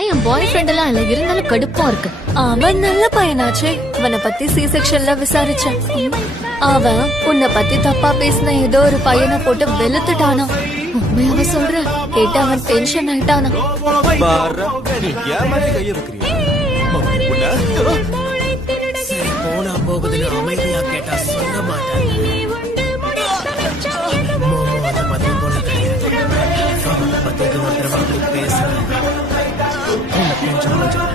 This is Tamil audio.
என் பாய் ஃப்ரெண்ட் எல்லாம் இல்ல இருந்தாலும் கடுப்பா இருக்கு. அவன் நல்ல பையனாச்சே. அவனை பத்தி சி செக்ஷன்ல விசாரிச்சேன். அவன் உன்னை பத்தி தப்பா பேசின ஏதோ ஒரு பையனை போட்டு வெளுத்துட்டானா. உண்மையாவ சொல்ற? கேட்டு அவன் டென்ஷன் ஆயிட்டானா. போனா போகுதுன்னு அமைதியா கேட்டா சொல்ல மாட்டேன். அதை பத்தி போல கிடையாது. அவனை பத்தி ஒருத்தர் பேசுறேன். கொஞ்சம்